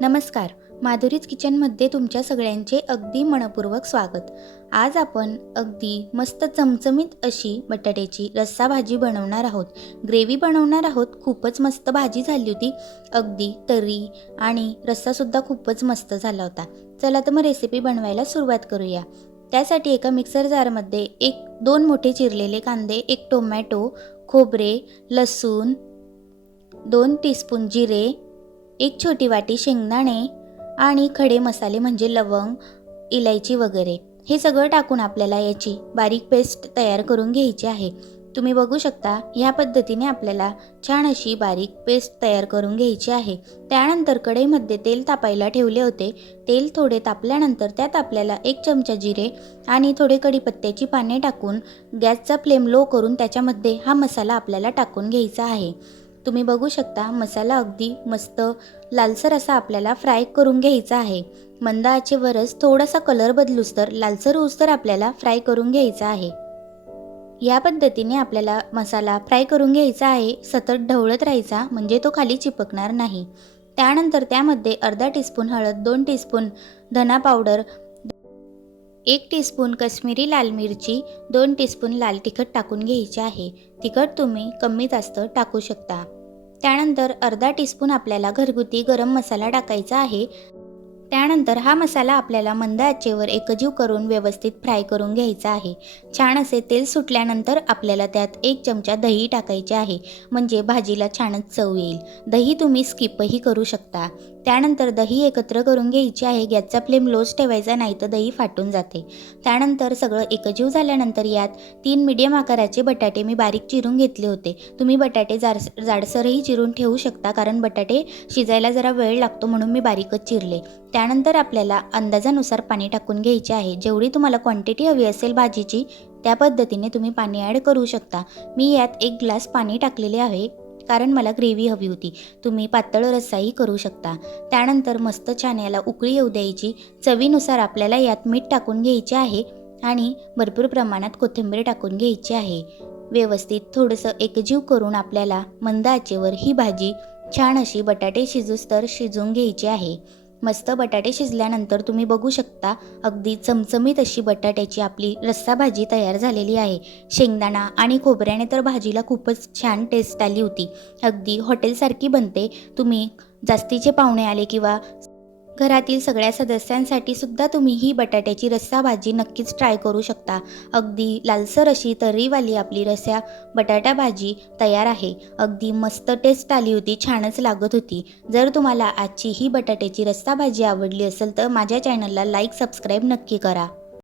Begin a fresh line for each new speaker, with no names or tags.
नमस्कार माधुरीज किचनमध्ये तुमच्या सगळ्यांचे अगदी मनपूर्वक स्वागत. आज आपण अगदी मस्त चमचमीत अशी बटाट्याची रस्सा भाजी बनवणार आहोत. ग्रेव्ही बनवणार आहोत खूपच मस्त भाजी झाली होती. अगदी तर्री आणि रस्सासुद्धा खूपच मस्त झाला होता. चला तर मग रेसिपी बनवायला सुरुवात करूया. त्यासाठी एका मिक्सर जारमध्ये एक दोन मोठे चिरलेले कांदे एक टोमॅटो खोबरे लसूण दोन टीस्पून जिरे एक छोटी वाटी शेंगदाणे आणि खडे मसाले म्हणजे लवंग इलायची वगैरे. हे सगळं टाकून आपल्याला याची बारीक पेस्ट तयार करून घ्यायची आहे. तुम्ही बघू शकता ह्या पद्धतीने आपल्याला छान अशी बारीक पेस्ट तयार करून घ्यायची आहे. त्यानंतर कढईमध्ये तेल तापायला ठेवले होते. तेल थोडे तापल्यानंतर त्यात आपल्याला एक चमचा जिरे आणि थोडे कढीपत्त्याची पाने टाकून गॅसचा फ्लेम लो करून त्याच्यामध्ये हा मसाला आपल्याला टाकून घ्यायचा आहे. तुम्ही बघू शकता मसाला अगदी मस्त लालसर असा आपल्याला फ्राय करून घ्यायचा आहे. मंद आचेवरच थोडासा कलर बदलूस तर लालसर होऊस तर आपल्याला फ्राय करून घ्यायचा आहे. या पद्धतीने आपल्याला मसाला फ्राय करून घ्यायचा आहे सतत ढवळत राहायचा म्हणजे तो खाली चिपकणार नाही. त्यानंतर त्यामध्ये अर्धा टीस्पून हळद दोन टीस्पून धना पावडर एक टीस्पून कश्मीरी लाल मिरची दोन टीस्पून लाल तिखट टाकून घ्यायचे आहे. तिखट तुम्ही कमी जास्त टाकू शकता. त्यानंतर अर्धा टीस्पून आपल्याला घरगुती गरम मसाला टाकायचा आहे. त्यानंतर हा मसाला आपल्याला मंद आचेवर एकजीव करून व्यवस्थित फ्राय करून घ्यायचा आहे. छान असे तेल सुटल्यानंतर आपल्याला त्यात एक चमचा दही टाकायचे आहे म्हणजे भाजीला छानच चव येईल. दही तुम्ही स्किपही करू शकता. त्यानंतर दही एकत्र करून घ्यायची आहे गॅसचा फ्लेम लोच ठेवायचा नाही तर दही फाटून जाते. त्यानंतर सगळं एकजीव झाल्यानंतर यात तीन मीडियम आकाराचे बटाटे मी बारीक चिरून घेतले होते. तुम्ही बटाटे जार जाडसरही चिरून ठेवू शकता कारण बटाटे शिजायला जरा वेळ लागतो म्हणून मी बारीकच चिरले. त्यानंतर आपल्याला अंदाजानुसार पाणी टाकून घ्यायचे आहे. जेवढी तुम्हाला क्वांटिटी हवी असेल भाजीची त्या पद्धतीने तुम्ही पाणी ॲड करू शकता. मी यात एक ग्लास पाणी टाकलेले आहे कारण मला ग्रेव्ही हवी होती. तुम्ही पातळ रस्साही करू शकता. त्यानंतर मस्त छान याला उकळी येऊ द्यायची. चवीनुसार आपल्याला यात मीठ टाकून घ्यायचे आहे आणि भरपूर प्रमाणात कोथिंबीर टाकून घ्यायची आहे. व्यवस्थित थोडंसं एकजीव करून आपल्याला मंद आचेवर ही भाजी छान अशी बटाटे शिजूस तर शिजवून घ्यायची आहे. मस्त बटाटे शिजल्यानंतर तुम्ही बघू शकता अगदी चमचमीत अशी बटाट्याची आपली रस्सा भाजी तयार झालेली आहे. शेंगदाणा आणि खोबऱ्याने तर भाजीला खूपच छान टेस्ट आली होती. अगदी हॉटेलसारखी बनते. तुम्ही जास्तीचे पाहुणे आले किंवा घरातील सगळ्या सदस्यांसाठी सुद्धा तुम्ही ही बटाट्याची रस्सा भाजी नक्कीच ट्राय करू शकता. अगदी लालसर अशी तर्रीवाली आपली रस्सा बटाटा भाजी तयार आहे. अगदी मस्त टेस्ट आली होती छानच लागत होती. जर तुम्हाला आजची ही बटाट्याची रस्सा भाजी आवडली असेल तर माझ्या चॅनलला लाईक सबस्क्राईब नक्की करा.